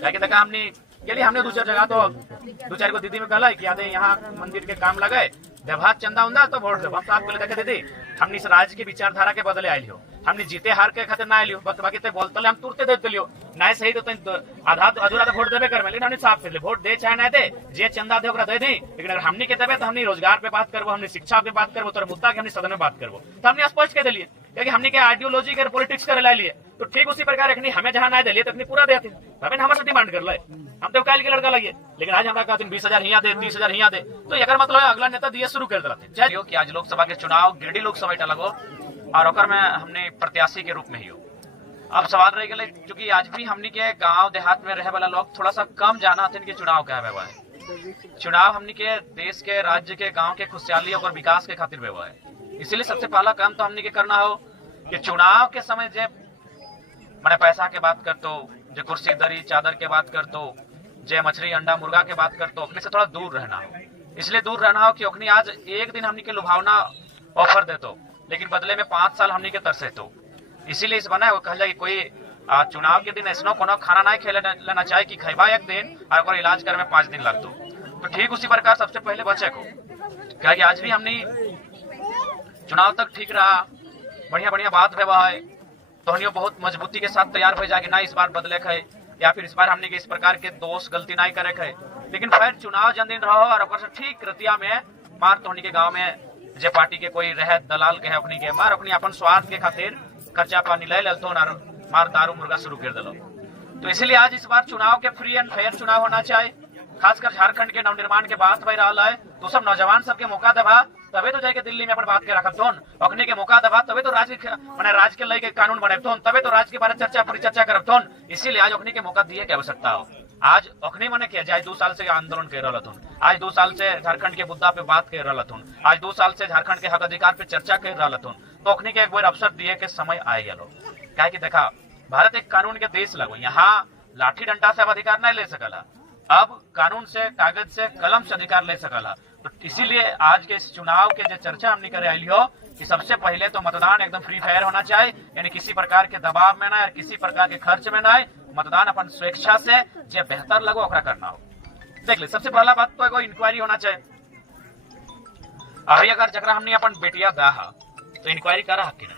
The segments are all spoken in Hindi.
जाके देखा हमने दूसरी जगह तो दो चार को दीदी में कहला कि आदे यहाँ मंदिर के काम लगे देवहात चंदा उंदा तो वोट देव। हम तो आपको देखे दीदी हमने इस राज्य की विचारधारा के बदले आये हो, हमने जीते हार के खातिर ना आये बाकी तो बोलते हम तुरते देते लियो ना सही तो आधा अधूरा तो वोट देवे कर लेकिन हमने साफ कर वोट दे चाहे ना दे जे चंदा दे दे दी। लेकिन अगर हमने के देवे तो हमने रोजगार पे बात करबो, हमने शिक्षा पे बात करबो, तो मुद्दा के हमने सदन में बात करबो तो हमने स्पष्ट कह दिलिए क्योंकि हमने के आइडियोलॉजी के पॉलिटिक्स करे ला लिए तो ठीक उसी प्रकार हमें जहाँ ना दिलिए तो पूरा देते हमें हमारे डिमांड कर ले हम तो काल के लड़का लगे। लेकिन आज हमारा कहते 20,000 यहाँ दे 30,000 यहाँ दे तो एक मतलब अगला नेता दिए शुरू कर देते चाहे कि आज लोकसभा के चुनाव गिरिडीह लोकसभा इटा लगो और ओकर में हमने प्रत्याशी के रूप में ही हो। अब सवाल रह गए क्योंकि आज भी हमने के गांव देहात में रहे वाला लोग थोड़ा सा कम जाना थे कि चुनाव क्या हुआ है। चुनाव हमने के देश के राज्य के गांव के खुशहाली और विकास के खातिर हुआ है। इसीलिए सबसे पहला काम तो हमने के करना हो कि चुनाव के समय जे मैंने पैसा के बात कर तो जो कुर्सी दरी चादर के बात कर तो जे मछली अंडा मुर्गा के बात कर तो अपने से थोड़ा दूर रहना हो। इसलिए दूर रहना हो कि ओखनी आज एक दिन हमने के लुभावना ऑफर दे तो लेकिन बदले में 5 साल हमने के तरसे तो इसीलिए इस बना है वो कहला कि कोई चुनाव के दिन ऐसा कोनो खाना नहीं खेले लेना चाहिए कि खैबा एक दिन और इलाज करे में 5 दिन लग तो ठीक उसी प्रकार सबसे पहले बचे को क्या कि आज भी हमने चुनाव तक ठीक रहा बढ़िया बढ़िया बात हुआ है तो हम बहुत मजबूती के साथ तैयार हो जाएगी ना इस बार बदले है या फिर इस बार हमने इस प्रकार के दोष गलती नहीं करे है। लेकिन फिर चुनाव जन दिन रहो और ठीक रतिया में मार तो के गाँव में जे पार्टी के कोई रहे दलाल के अपनी के मार अपनी अपन स्वार्थ के खातिर खर्चा पानी ले लेते और मार दारू मुर्गा शुरू कर दिलो। तो इसलिए आज इस बार चुनाव के फ्री एंड फेयर चुनाव होना चाहिए। खासकर झारखंड के नवनिर्माण के बात हो रहा है तो सब नौजवान सबके मौका दबा तबे तो जाके दिल्ली में अपन बात के रखब थोन अखने के मौका दबा तबे तो राज्य के लय के कानून बने थोन तबे तो राज्य के बारे चर्चा परिचर्चा करब थोन। इसीलिए आज अखने के मौका दिए के आवश्यकता हो। आज अखने मने किया जाए 2 साल से आंदोलन कर रहा थून, आज 2 साल से झारखंड के मुद्दा पे बात कर रहा थून, आज 2 साल से झारखंड के हक अधिकार पे चर्चा कर रहा थून तो अखने के एक बार अवसर दिए के समय आए गलो। क्या कि देखा भारत एक कानून के देश लगो, यहाँ लाठी डंडा से अब अधिकार नहीं ले सकला, अब कानून से कागज से कलम से अधिकार ले सकला। तो इसीलिए आज के इस चुनाव के जो चर्चा हमने करे आई हो कि सबसे पहले तो मतदान एकदम फ्री फायर होना चाहिए, यानी किसी प्रकार के दबाव में ना और किसी प्रकार के खर्च में ना, मतदान अपन स्वेच्छा से जो बेहतर लगो ओकरा करना हो। देख ले सबसे पहला बात तो एगो इंक्वायरी होना चाहिए। अभी अगर जरा हमने अपन बेटिया दा तो इंक्वायरी करा कि ना,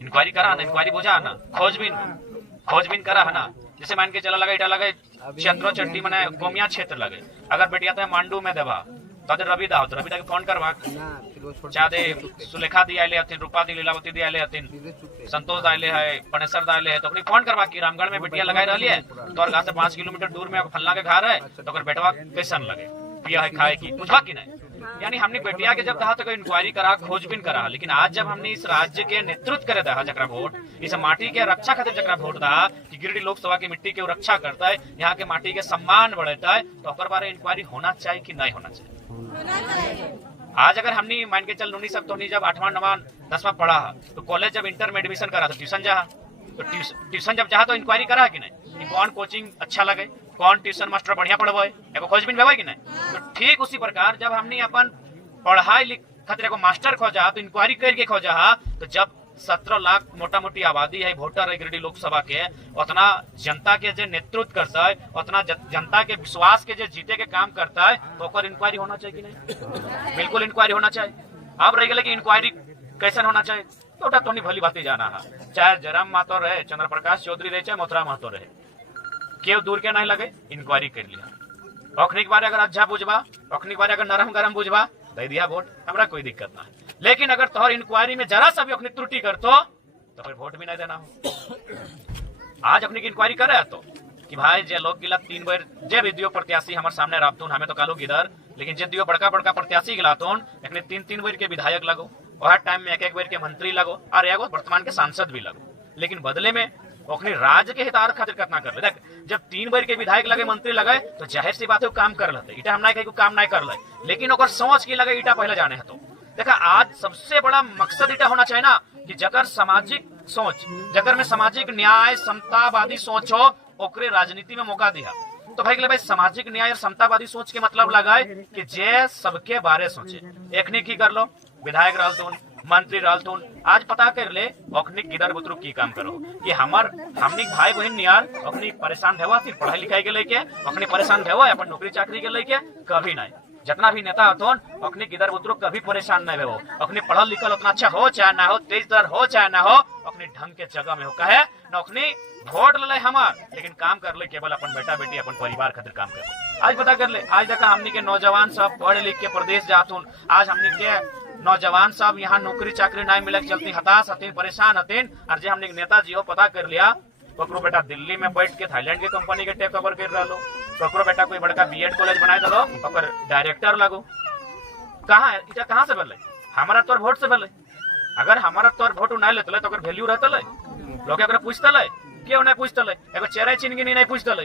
इंक्वायरी करा ना, इंक्वायरी बुझा ना, खोजबीन करा है ना। जैसे मान के चला लगे इटा लगे चंद्रो चट्टी मने गोमिया क्षेत्र लगे अगर बेटिया तो मांडू में देवा तो रवि दा तो रवि दा के फोन करवा चाहे सुलेखा दी आले हथिन, रूपा दी लीलावती दी आले हथिन, संतोष दाइले है, पनेसर दाइले है तो अपनी फोन करवा कि रामगढ़ में बेटिया लगाई रही है तो और से 5 किलोमीटर दूर में फल्ला के घर है तो अगर बेटवा कैसन लगे पिया है खाए की पूछवा की नहीं। यानी हमने बेटिया के जब कहा तो कोई इंक्वायरी करा खोजबीन करा, लेकिन आज जब हमने इस राज्य के नेतृत्व करे दहा जकरा वोट इस माटी के रक्षा खातिर जकरा वोट दहा कि गिरिडीह लोकसभा की मिट्टी के रक्षा करता है, यहाँ के माटी के सम्मान बढ़ता है तो ओकर बारे इंक्वायरी होना चाहिए कि नहीं होना चाहिए। आज अगर हमने मान के चल नूनी सब तो जब 8वां 9वां 10वां पढ़ा तो कॉलेज जब इंटर में एडमिशन करा तो ट्यूशन जहा तो ट्यूशन जब जहा तो इंक्वायरी करा कि नहीं कौन कोचिंग अच्छा लगे, कौन ट्यूशन मास्टर बढ़िया पढ़ावे एगो खोजबीन भेबे कि नहीं। तो ठीक उसी प्रकार जब हमने अपन पढ़ाई लिख खातिर एगो मास्टर खोजा तो इंक्वायरी करके खोजा तो जब 17 लाख मोटा मोटी आबादी है वोटर है गिरिडीह लोकसभा के उतना जनता के जो नेतृत्व करता है उतना जनता के विश्वास के जो जीते के काम करता है तो ओकर इंक्वायरी होना चाहिए कि नहीं, बिल्कुल इंक्वायरी होना चाहिए। अब रह गए कि इंक्वायरी कैसे होना चाहिए तो टोनी भली बातें जाना है, चाहे जयराम महतो रहे, चंद्र प्रकाश चौधरी रहे, चाहे मोथरा महतो रहे, केव दूर के नहीं लगे इंक्वायरी कर लिया। अखनी के बारे अगर अच्छा बुझबा अखनी के बारे अगर नरम गरम बुझबा दे दिया वोट, हमरा कोई दिक्कत ना है। लेकिन अगर तोहर इंक्वायरी में जरा सा भी अपनी त्रुटि करतो तो फिर वोट भी नहीं देना हो। आज अपनी इंक्वायरी करे तो कि भाई जे लोग गिला 3 बार जे भी दियो प्रत्याशी हमारे सामने राबतून हमें तो कालो इधर, लेकिन जे दियो बड़का बड़का प्रत्याशी गिलातून एखने 3 बार के विधायक लगो वह टाइम में 1 बार के मंत्री लगो और एगो वर्तमान के सांसद भी लगो, लेकिन बदले में अपने राज्य के हितार्थ खातिर कितना कर ले। देख जब 3 बार के विधायक लगे मंत्री लगे तो जाहिर सी बात है काम कर लेते, इटा हम ना कहीं काम नहीं कर ले, लेकिन ओकर सोच की लगे इटा पहले जाने है। तो देखा आज सबसे बड़ा मकसद इटा होना चाहिए ना कि जकर सामाजिक सोच जकर में सामाजिक न्याय समतावादी सोच हो ओकरे राजनीति में मौका दिया। तो भाई सामाजिक न्याय और समतावादी सोच के मतलब लगाए कि जे सबके बारे सोचे। एखनी की कर लो विधायक रहल तो मंत्री रहलथुन। आज पता कर ले अखनी गिदर बुतरू की काम करो कि हमनी भाई बहन नियार अखनी परेशान भेवा थी पढ़ाई लिखाई के लेके, अखनी परेशान भेवा अपन नौकरी चाकरी के लेके, कभी नहीं। जितना भी नेता होतन अखनी गिदर बुतरू कभी परेशान नहीं हो। अखनी पढ़ल लिखल उतना अच्छा हो चाहे ना हो, तेज दर हो चाहे ना हो, अखनी ढंग के जगह में हो। कहे न अखनी वोट ले हमार, लेकिन काम कर ले केवल अपन बेटा बेटी अपन परिवार खातिर काम कर ले। आज पता कर ले, आज देखा हमनी के नौजवान सब पढ़ लिख के प्रदेश जातुन। आज हमनी के नौजवान सब यहाँ नौकरी चाकरी नहीं मिले चलती हताश हतीन, परेशान हतीन। और जो हमने नेताजी हो पता कर लिया ककरो बेटा दिल्ली में बैठ के थाईलैंड के कंपनी के टेक ओवर कर रहा, ककरो बेटा कोई बड़का बीएड कॉलेज बनाए दलो और डायरेक्टर लगो। कहाँ से बदले? हमारा तोर वोट से बदले। अगर हमारा तोर वोट नहीं लेते तो वैल्यू रहते लोग पूछते क्यों नहीं पूछते, एगो चेहरा चिन्हगिनी नहीं पूछते।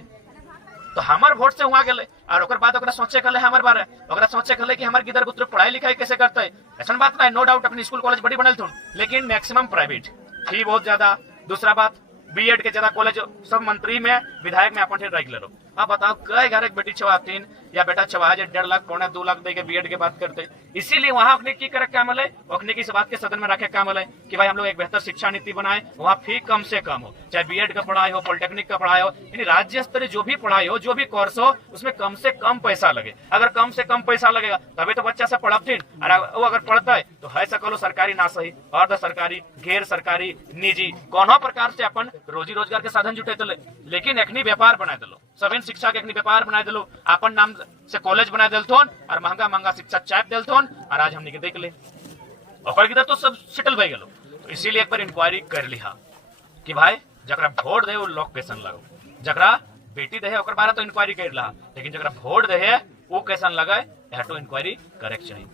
तो हमार वोट से वहां गए और ओकर बाद ओकरा सोचे कले हमार बारे, ओकरा सोचे कले कि हमार गिदर पुत्र पढ़ाई लिखाई कैसे करते है। ऐसा बात नहीं, नो डाउट अपनी स्कूल कॉलेज बड़ी बनल थुन, लेकिन मैक्सिमम प्राइवेट फी बहुत ज्यादा। दूसरा बात बीएड के ज्यादा कॉलेज सब मंत्री में विधायक में अपन रख ले लो। अब बताओ कई घर एक बेटी छवातीन या बेटा छवा 1.5 लाख पौने 2 लाख दे के बीएड के बात करते। इसीलिए वहां अपने की करे काम है, अपने की इस बात के सदन में रखे काम है कि भाई हम लोग एक बेहतर शिक्षा नीति बनाए, वहाँ फी कम से कम हो, चाहे बीएड का पढ़ाई हो, पॉलिटेक्निक का पढ़ाई हो, यानी राज्य स्तरीय जो भी पढ़ाई हो, जो भी कोर्स हो, उसमें कम से कम पैसा लगे। अगर कम से कम पैसा लगेगा तभी तो बच्चा से पढ़ते, और वो अगर पढ़ता है तो है सकलो सरकारी ना सही, अर्ध सरकारी, गैर सरकारी, निजी कोनो प्रकार से अपन रोजी रोजगार के साधन जुटे दले। लेकिन एखनी व्यापार बना दिलो, सभी शिक्षा के व्यापार बना दिलो, अपन नाम से कॉलेज बना दिलथोन और महंगा महंगा शिक्षा चाप दिलथोन। और आज हमने के देख ले ओकर तो सब सेटल भई गेलो। तो इसीलिए एक बार इंक्वायरी कर लिहा कि भाई जकरा वोट दे वो लोग कैसन लगो, जकरा बेटी दे ओकर बारे तो इंक्वायरी कर ला, लेकिन जकरा वोट दे वो कैसन लगे, तो इंक्वायरी करे चाहिए।